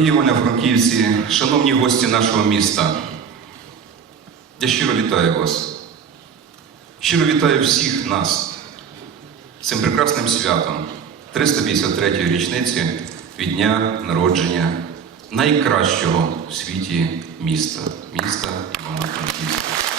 Дорогі івано-франківці, шановні гості нашого міста, я щиро вітаю вас. Щиро вітаю всіх нас цим прекрасним святом 353-ї річниці від дня народження найкращого в світі міста, міста Івано-Франківська.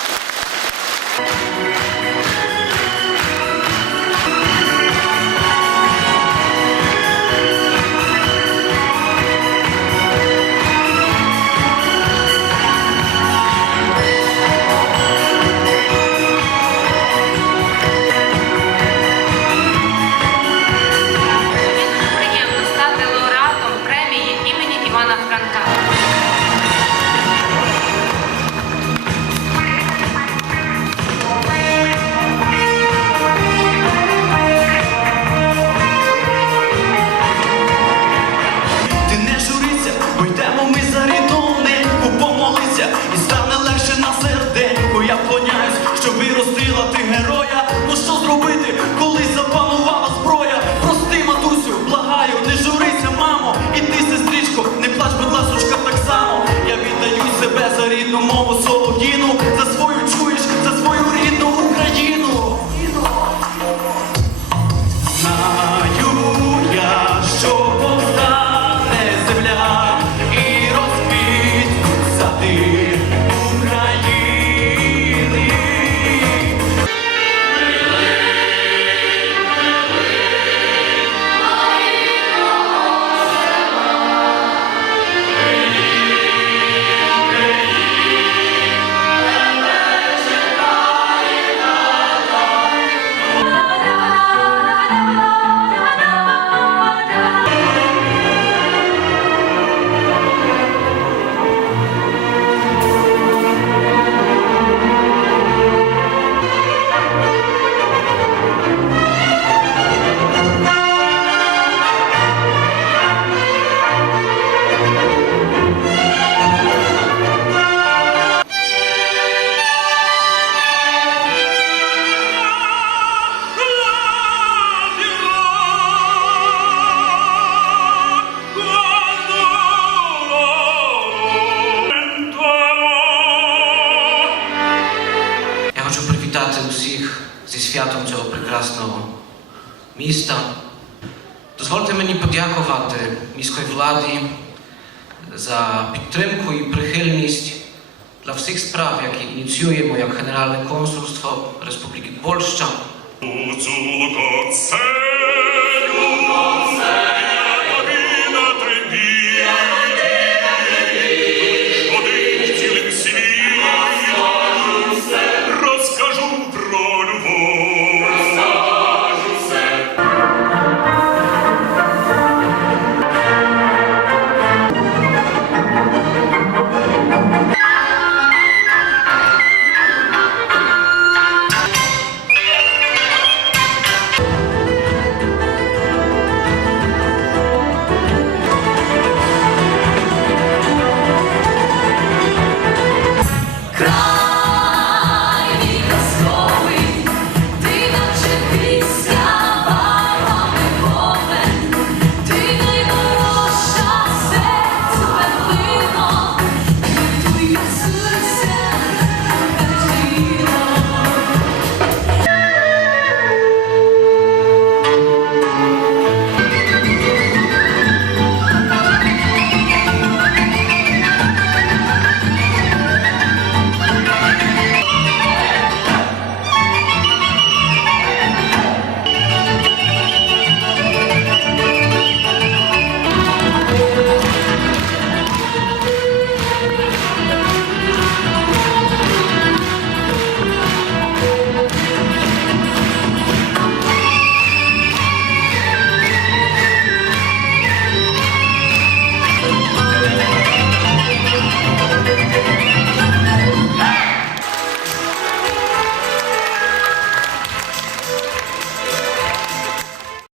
no morro sou bonito. святом цього прекрасного міста. Дозвольте мені подякувати міської владі за підтримку і прихильність для всіх справ, які ініціюємо як Генеральне консульство Республіки Польща. Ucul conselho, conselho,